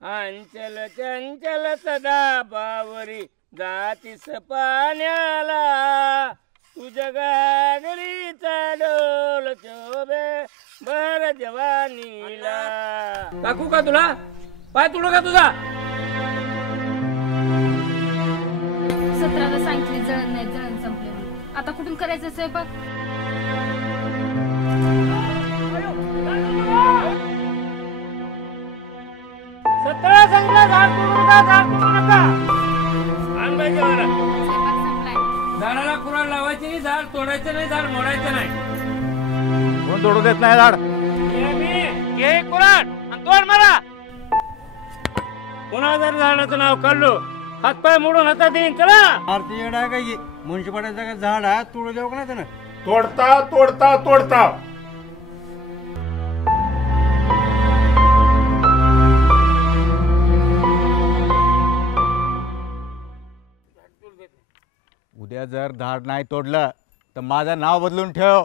अंचल चंचल सदा बावरी जातीस पाण्याला तुझ्या गागरीचा डोल शोभे भर जवानीला. टाकू का तुला पाय तुडू का तुझा? 17ला सांगितली जळण नाही, जळण संपले. आता कुठून करायचं स्वयंपाक? सतरा सांगितलं झाड तोडू नका, झाड तोडू नका. स्वयंपाक संपलाय. झाडाला कुराड लावायची नाही, झाड तोडायचं नाही, झाड मोडायचं नाही. कोण तोडू देत नाही झाड? घे कुराड आणि तोड मारा. पुन्हा जर झाडाचं नाव काढलो हातपाय मोडून हातात येईन. चला आरती येडा काय मुन्शिपालिटीचं झाड आहे तोडू देऊ का नाही त्यानं? तोडता तोडता तोडता उद्या जर झाड नाही तोडलं तर माझं नाव बदलून ठेव.